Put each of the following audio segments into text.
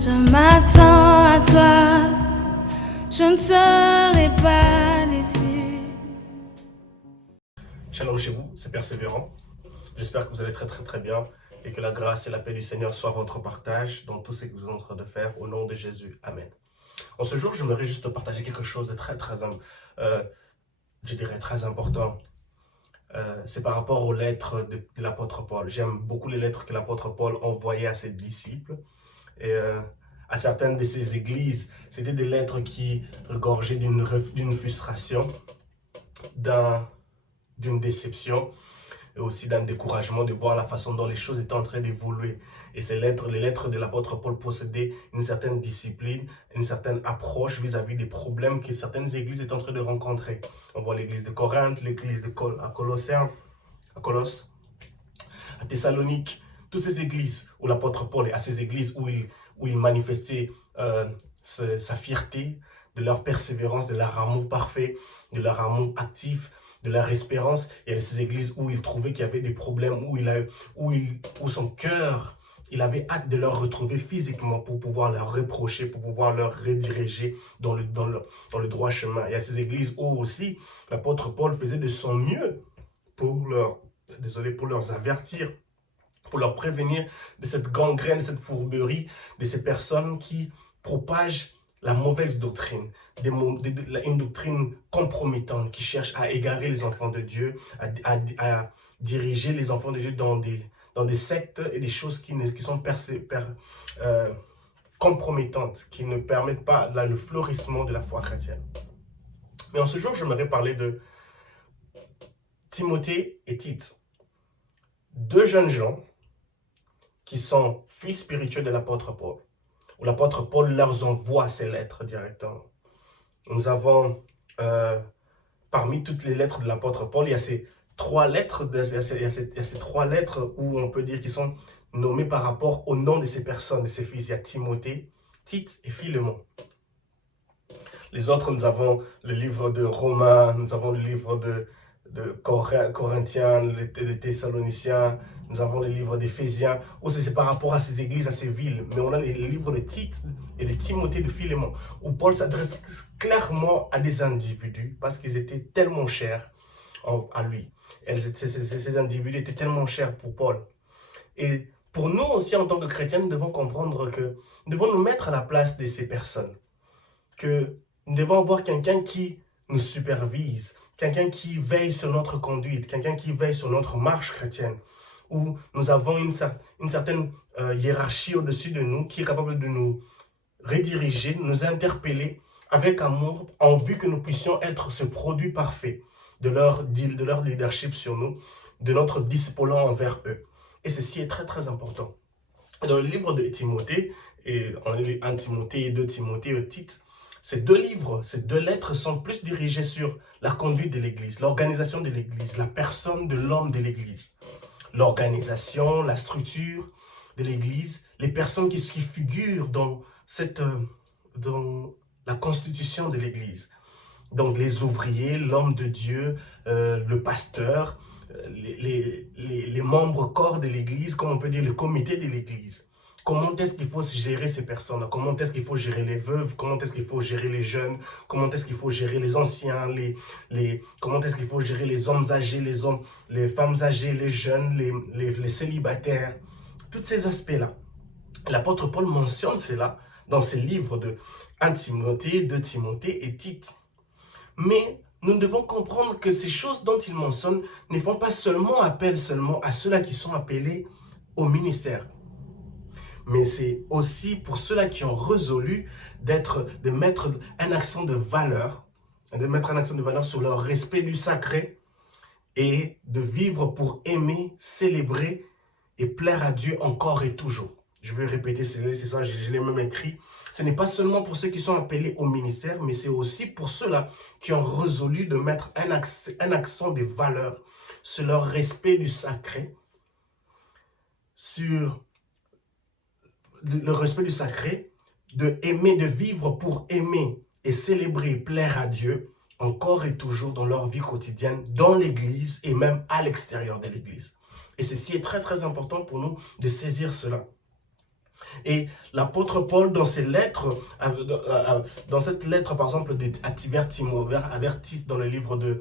Je m'attends à toi, je ne serai pas déçu. Shalom chez vous, c'est Persévérant. J'espère que vous allez très bien et que la grâce et la paix du Seigneur soient votre partage dans tout ce que vous êtes en train de faire au nom de Jésus. Amen. En ce jour, j'aimerais juste partager quelque chose de très important. C'est par rapport aux lettres de l'apôtre Paul. J'aime beaucoup les lettres que l'apôtre Paul envoyait à ses disciples. Et à certaines de ces églises, c'était des lettres qui regorgeaient d'une frustration, d'une déception et aussi d'un découragement de voir la façon dont les choses étaient en train d'évoluer. Et les lettres de l'apôtre Paul possédaient une certaine discipline, une certaine approche vis-à-vis des problèmes que certaines églises étaient en train de rencontrer. On voit l'église de Corinthe, l'église à Colosse, à Thessalonique, toutes ces églises où l'apôtre Paul est à ces églises où il manifestait sa fierté, de leur persévérance, de leur amour parfait, de leur amour actif, de leur espérance. Il y a ces églises où il trouvait qu'il y avait des problèmes, où son cœur, il avait hâte de leur retrouver physiquement pour pouvoir leur reprocher, pour pouvoir leur rediriger dans le droit chemin. Il y a ces églises où aussi l'apôtre Paul faisait de son mieux pour leur avertir, pour leur prévenir de cette gangrène, de cette fourberie, de ces personnes qui propagent la mauvaise doctrine, une doctrine compromettante qui cherche à égarer les enfants de Dieu, à diriger les enfants de Dieu dans des sectes et des choses qui sont compromettantes, qui ne permettent pas le fleurissement de la foi chrétienne. Mais en ce jour, j'aimerais parler de Timothée et Tite, deux jeunes gens qui sont fils spirituels de l'apôtre Paul, où l'apôtre Paul leur envoie ces lettres directement. Nous avons, parmi toutes les lettres de l'apôtre Paul, il y a ces trois lettres où on peut dire qu'ils sont nommés par rapport au nom de ces personnes, de ces fils. Il y a Timothée, Tite et Philémon. Les autres, nous avons le livre de Romains, nous avons le livre de Corinthiens, de Thessaloniciens, nous avons le livre d'Éphésiens, où c'est par rapport à ces églises, à ces villes. Mais on a les livres de Tite et de Timothée, de Philémon, où Paul s'adresse clairement à des individus parce qu'ils étaient tellement chers à lui. Ces individus étaient tellement chers pour Paul. Et pour nous aussi, en tant que chrétiens, nous devons comprendre que nous devons nous mettre à la place de ces personnes. Que nous devons avoir quelqu'un qui nous supervise, quelqu'un qui veille sur notre conduite, quelqu'un qui veille sur notre marche chrétienne, où nous avons une certaine hiérarchie au-dessus de nous qui est capable de nous rediriger, de nous interpeller avec amour en vue que nous puissions être ce produit parfait de leur leadership sur nous, de notre discipline envers eux. Et ceci est très important. Dans le livre de Timothée, et on a lu 1 Timothée et 2 Timothée et Tite, ces deux livres, ces deux lettres sont plus dirigées sur la conduite de l'Église, l'organisation de l'Église, la personne de l'homme de l'Église. L'organisation, la structure de l'Église, les personnes qui figurent dans la constitution de l'Église. Donc les ouvriers, l'homme de Dieu, le pasteur, les membres corps de l'Église, comme on peut dire le comité de l'Église. Comment est-ce qu'il faut gérer ces personnes? Comment est-ce qu'il faut gérer les veuves? Comment est-ce qu'il faut gérer les jeunes? Comment est-ce qu'il faut gérer les anciens? Comment est-ce qu'il faut gérer les hommes âgés, les femmes âgées, les jeunes, les célibataires? Tous ces aspects-là. L'apôtre Paul mentionne cela dans ses livres de 1 Timothée, 2 Timothée et Tite. Mais nous devons comprendre que ces choses dont il mentionne ne font pas seulement appel à ceux-là qui sont appelés au ministère. Mais c'est aussi pour ceux-là qui ont résolu de mettre un accent de valeur, sur leur respect du sacré et de vivre pour aimer, célébrer et plaire à Dieu encore et toujours. Je vais répéter, c'est ça, je l'ai même écrit. Ce n'est pas seulement pour ceux qui sont appelés au ministère, mais c'est aussi pour ceux-là qui ont résolu de mettre un accent de valeur sur leur respect du sacré, sur le respect du sacré, de vivre pour aimer et célébrer et plaire à Dieu encore et toujours dans leur vie quotidienne, dans l'Église et même à l'extérieur de l'Église. Et ceci est très important pour nous de saisir cela. Et l'apôtre Paul, dans ses lettres, dans cette lettre, par exemple, vers Tite, dans le livre de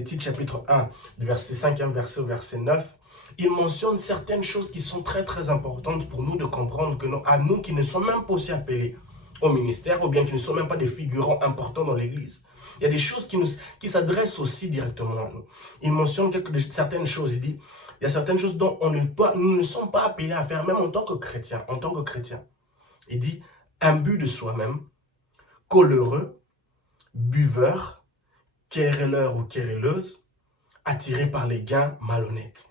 Tite, chapitre 1, du verset 5 au verset 9, il mentionne certaines choses qui sont très très importantes pour nous de comprendre que à nous qui ne sommes même pas aussi appelés au ministère, ou bien qui ne sont même pas des figurants importants dans l'Église. Il y a des choses qui s'adressent aussi directement à nous. Il mentionne certaines choses, il dit, il y a certaines choses dont nous ne sommes pas appelés à faire, même en tant que chrétiens. Il dit, imbu de soi-même, coléreux, buveur, querelleur ou querelleuse, attiré par les gains malhonnêtes.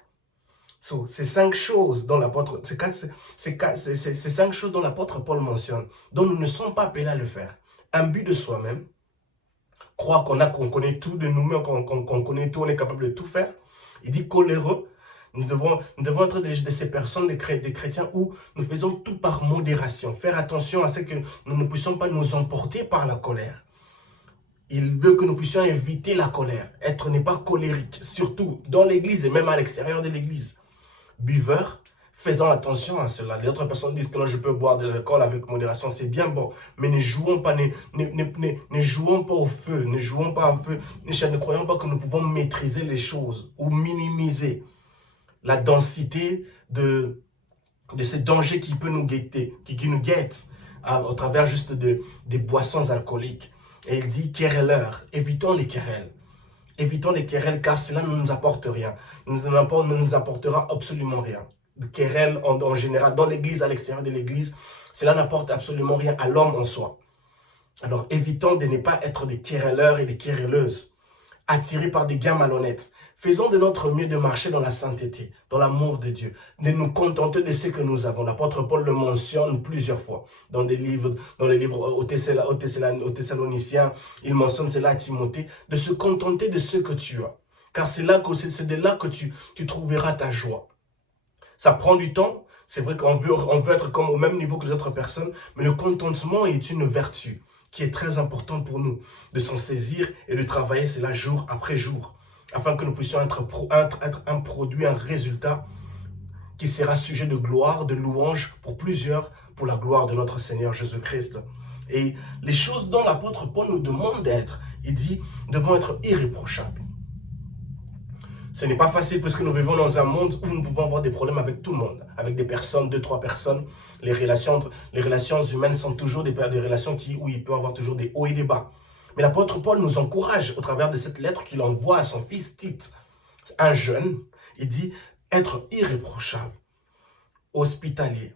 C'est 5 choses dont l'apôtre, c'est 5 choses dont l'apôtre Paul mentionne, dont nous ne sommes pas appelés à le faire. Imbu de soi-même, croire qu'on connaît tout de nous-mêmes, qu'on connaît tout, on est capable de tout faire. Il dit coléreux. Nous devons être de ces personnes, des chrétiens, où nous faisons tout par modération. Faire attention à ce que nous ne puissions pas nous emporter par la colère. Il veut que nous puissions éviter la colère. N'est pas colérique, surtout dans l'église et même à l'extérieur de l'église. Buveur, faisons attention à cela. Les autres personnes disent que non, je peux boire de l'alcool avec modération, c'est bien bon. Mais ne jouons pas au feu, ne croyons pas que nous pouvons maîtriser les choses ou minimiser la densité de ces dangers qui peut nous guetter, qui nous guettent au travers juste des boissons alcooliques. Et il dit querelleur, évitons les querelles. Évitons les querelles car cela ne nous apporte rien. Ne nous apportera absolument rien. Les querelles en général, dans l'église, à l'extérieur de l'église, cela n'apporte absolument rien à l'homme en soi. Alors évitons de ne pas être des querelleurs et des querelleuses, attirés par des gains malhonnêtes. Faisons de notre mieux de marcher dans la sainteté, dans l'amour de Dieu, de nous contenter de ce que nous avons. L'apôtre Paul le mentionne plusieurs fois dans les livres aux Thessaloniciens, il mentionne cela à Timothée, de se contenter de ce que tu as. Car c'est de là que tu trouveras ta joie. Ça prend du temps, c'est vrai qu'on veut être comme au même niveau que les autres personnes, mais le contentement est une vertu qui est très importante pour nous, de s'en saisir et de travailler cela jour après jour, afin que nous puissions être un produit, un résultat qui sera sujet de gloire, de louange pour plusieurs, pour la gloire de notre Seigneur Jésus-Christ. Et les choses dont l'apôtre Paul nous demande d'être, il dit, devons être irréprochables. Ce n'est pas facile parce que nous vivons dans un monde où nous pouvons avoir des problèmes avec tout le monde, avec des personnes, 2-3 personnes. Les relations humaines sont toujours des relations où il peut y avoir toujours des hauts et des bas. Mais l'apôtre Paul nous encourage au travers de cette lettre qu'il envoie à son fils Tite, un jeune. Il dit être irréprochable, hospitalier.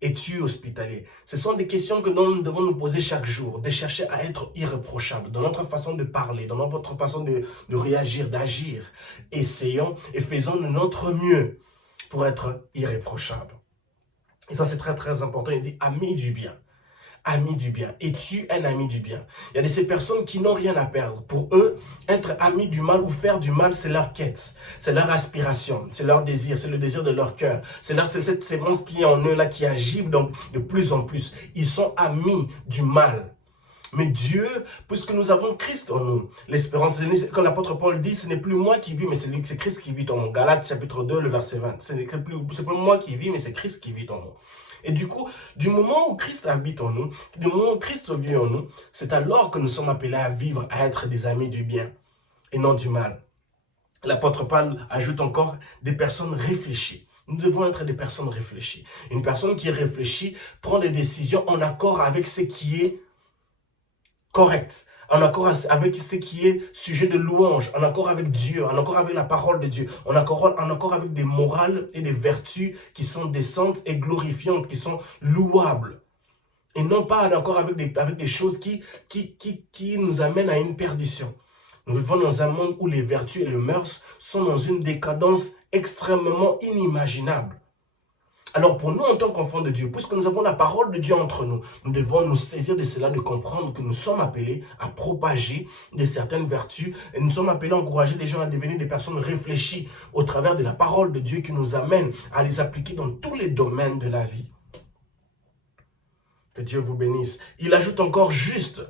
Es-tu hospitalier? Ce sont des questions que nous devons nous poser chaque jour, de chercher à être irréprochable dans notre façon de parler, dans notre façon de réagir, d'agir. Essayons et faisons de notre mieux pour être irréprochable. Et ça, c'est très très important. Il dit ami du bien. Ami du bien. Es-tu un ami du bien? Il y a de ces personnes qui n'ont rien à perdre. Pour eux, être ami du mal ou faire du mal, c'est leur quête, c'est leur aspiration, c'est leur désir, c'est le désir de leur cœur. C'est cette sémence qui est en eux là qui agit donc de plus en plus. Ils sont amis du mal. Mais Dieu, puisque nous avons Christ en nous, l'espérance, quand l'apôtre Paul dit, ce n'est plus moi qui vis, mais c'est Christ qui vit en nous. Galates chapitre 2, le verset 20. Ce n'est plus moi qui vis, mais c'est Christ qui vit en nous. Et du coup, du moment où Christ habite en nous, du moment où Christ vit en nous, c'est alors que nous sommes appelés à vivre, à être des amis du bien et non du mal. L'apôtre Paul ajoute encore des personnes réfléchies. Nous devons être des personnes réfléchies. Une personne qui réfléchit prend des décisions en accord avec ce qui est correct, en accord avec ce qui est sujet de louange, en accord avec Dieu, en accord avec la parole de Dieu, en accord avec des morales et des vertus qui sont décentes et glorifiantes, qui sont louables. Et non pas en accord avec des choses qui nous amènent à une perdition. Nous vivons dans un monde où les vertus et les mœurs sont dans une décadence extrêmement inimaginable. Alors pour nous, en tant qu'enfants de Dieu, puisque nous avons la parole de Dieu entre nous, nous devons nous saisir de cela, de comprendre que nous sommes appelés à propager de certaines vertus et nous sommes appelés à encourager les gens à devenir des personnes réfléchies au travers de la parole de Dieu qui nous amène à les appliquer dans tous les domaines de la vie. Que Dieu vous bénisse. Il ajoute encore juste.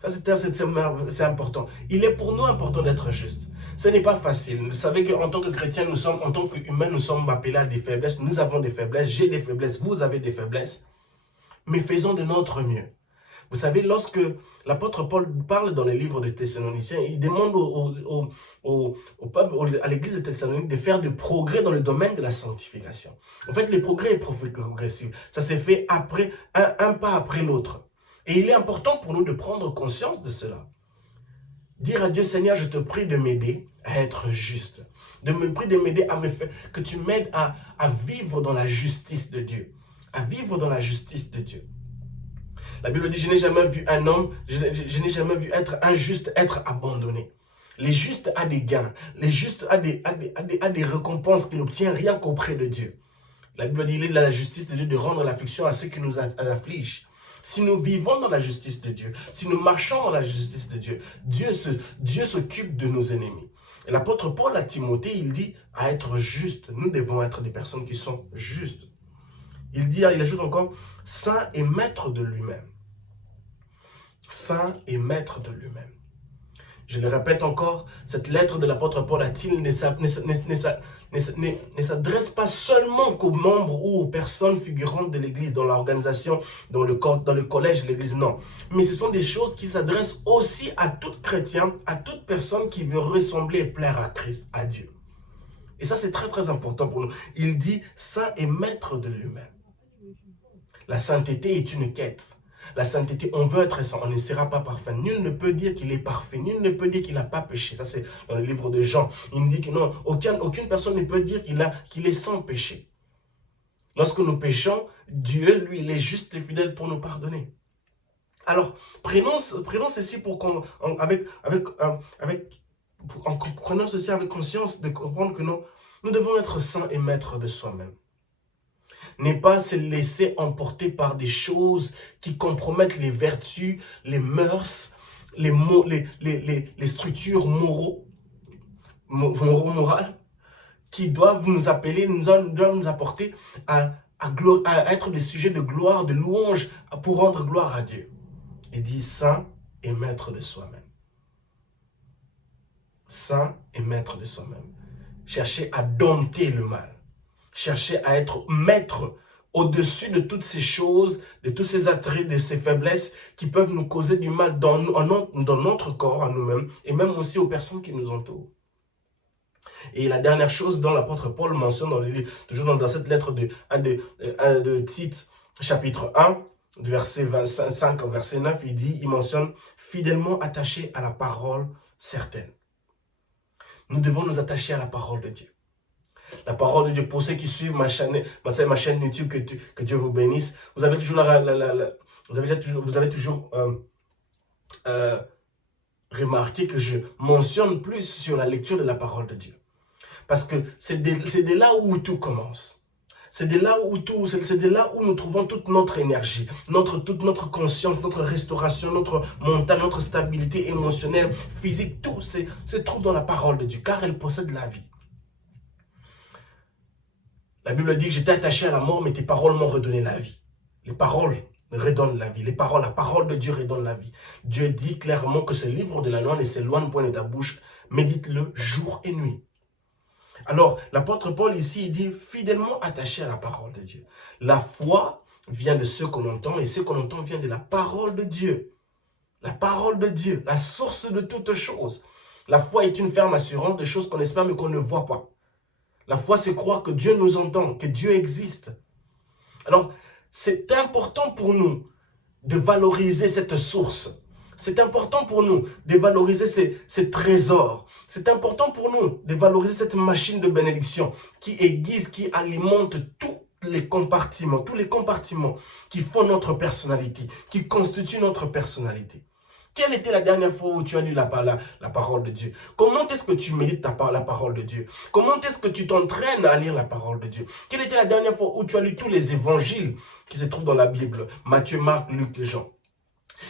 Ça, c'est important. Il est pour nous important d'être juste. Ce n'est pas facile. Vous savez qu'en tant que chrétiens, en tant qu'humains, nous sommes appelés à des faiblesses. Nous avons des faiblesses, j'ai des faiblesses, vous avez des faiblesses. Mais faisons de notre mieux. Vous savez, lorsque l'apôtre Paul parle dans les livres de Thessaloniciens, il demande à l'église de Thessalonique de faire des progrès dans le domaine de la sanctification. En fait, le progrès est progressif. Ça s'est fait après, un pas après l'autre. Et il est important pour nous de prendre conscience de cela. Dire à Dieu, Seigneur, je te prie de m'aider à être juste. De me prie de m'aider à me faire, que tu m'aides à vivre dans la justice de Dieu. À vivre dans la justice de Dieu. La Bible dit, je n'ai jamais vu un homme, je n'ai jamais vu être injuste, être abandonné. Les justes a des gains. Les justes a des récompenses qu'il obtient rien qu'auprès de Dieu. La Bible dit, il est de la justice de Dieu de rendre l'affliction à ceux qui nous affligent. Si nous vivons dans la justice de Dieu, si nous marchons dans la justice de Dieu, Dieu s'occupe de nos ennemis. Et l'apôtre Paul à Timothée, il dit à être juste. Nous devons être des personnes qui sont justes. Il ajoute encore, saint et maître de lui-même. Saint et maître de lui-même. Je le répète encore, cette lettre de l'apôtre Paul à Timothée ne s'adresse pas seulement qu'aux membres ou aux personnes figurantes de l'Église, dans l'organisation, dans le collège de l'Église, non. Mais ce sont des choses qui s'adressent aussi à tout chrétien, à toute personne qui veut ressembler et plaire à Christ, à Dieu. Et ça, c'est très très important pour nous. Il dit saint et maître de lui-même. La sainteté est une quête. La sainteté, on veut être saint, on ne sera pas parfait. Nul ne peut dire qu'il est parfait, nul ne peut dire qu'il n'a pas péché. Ça, c'est dans le livre de Jean. Il nous dit que non, aucune personne ne peut dire qu'il est sans péché. Lorsque nous péchons, Dieu, lui, il est juste et fidèle pour nous pardonner. Alors, prenons ceci prenons ceci avec conscience de comprendre que non, nous devons être saints et maîtres de soi-même. Ne pas se laisser emporter par des choses qui compromettent les vertus, les mœurs, les structures morales, qui doivent nous appeler, doivent nous apporter à être des sujets de gloire, de louange, pour rendre gloire à Dieu. Il dit saint et maître de soi-même. Saint et maître de soi-même. Cherchez à dompter le mal. Chercher à être maître au-dessus de toutes ces choses, de tous ces attraits, de ces faiblesses qui peuvent nous causer du mal dans notre corps, à nous-mêmes, et même aussi aux personnes qui nous entourent. Et la dernière chose dont l'apôtre Paul mentionne, toujours dans cette lettre de Tite, chapitre 1, du verset 25 au verset 9, il mentionne « fidèlement attaché à la parole certaine ». Nous devons nous attacher à la parole de Dieu. La parole de Dieu, pour ceux qui suivent ma chaîne YouTube, que Dieu vous bénisse. Vous avez toujours, remarqué que je mentionne plus sur la lecture de la parole de Dieu. Parce que c'est de là où tout commence. C'est de là où nous trouvons toute notre énergie, toute notre conscience, notre restauration, notre mental, notre stabilité émotionnelle, physique, tout se trouve dans la parole de Dieu, car elle possède la vie. La Bible dit que j'étais attaché à la mort, mais tes paroles m'ont redonné la vie. Les paroles redonnent la vie. La parole de Dieu redonne la vie. Dieu dit clairement que ce livre de la loi ne s'éloigne point de ta bouche. Médite-le jour et nuit. Alors, l'apôtre Paul ici, il dit fidèlement attaché à la parole de Dieu. La foi vient de ce qu'on entend et ce qu'on entend vient de la parole de Dieu. La parole de Dieu, la source de toutes choses. La foi est une ferme assurance de choses qu'on espère mais qu'on ne voit pas. La foi, c'est croire que Dieu nous entend, que Dieu existe. Alors, c'est important pour nous de valoriser cette source. C'est important pour nous de valoriser ces trésors. C'est important pour nous de valoriser cette machine de bénédiction qui aiguise, qui alimente tous les compartiments qui font notre personnalité, qui constituent notre personnalité. Quelle était la dernière fois où tu as lu la parole de Dieu? Comment est-ce que tu médites la parole de Dieu? Comment est-ce que tu t'entraînes à lire la parole de Dieu? Quelle était la dernière fois où tu as lu tous les évangiles qui se trouvent dans la Bible? Matthieu, Marc, Luc et Jean.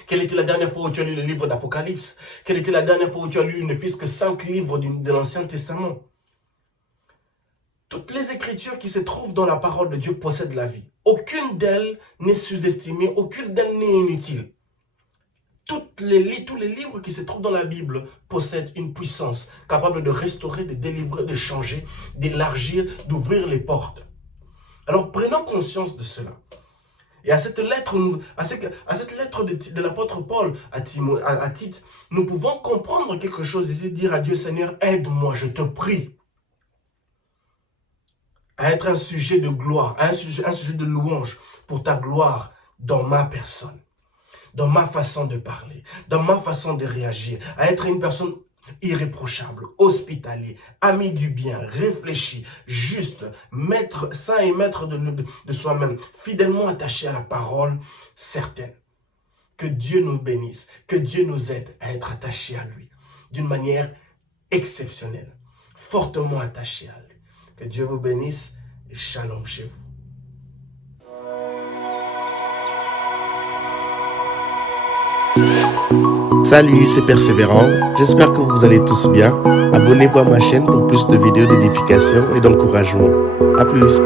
Quelle était la dernière fois où tu as lu le livre d'Apocalypse? Quelle était la dernière fois où tu as lu ne fût-ce que 5 livres de l'Ancien Testament? Toutes les écritures qui se trouvent dans la parole de Dieu possèdent la vie. Aucune d'elles n'est sous-estimée, aucune d'elles n'est inutile. tous les livres qui se trouvent dans la Bible possèdent une puissance capable de restaurer, de délivrer, de changer, d'élargir, d'ouvrir les portes. Alors prenons conscience de cela. Et à cette lettre, de l'apôtre Paul à Tite, nous pouvons comprendre quelque chose et dire à Dieu, Seigneur, aide-moi, je te prie, à être un sujet de gloire, un sujet de louange pour ta gloire dans ma personne, dans ma façon de parler, dans ma façon de réagir, à être une personne irréprochable, hospitalier, ami du bien, réfléchi, juste, saint et maître de soi-même, fidèlement attaché à la parole certaine. Que Dieu nous bénisse, que Dieu nous aide à être attachés à lui d'une manière exceptionnelle, fortement attachés à lui. Que Dieu vous bénisse et shalom chez vous. Salut, c'est Persévérant. J'espère que vous allez tous bien. Abonnez-vous à ma chaîne pour plus de vidéos d'édification et d'encouragement. À plus.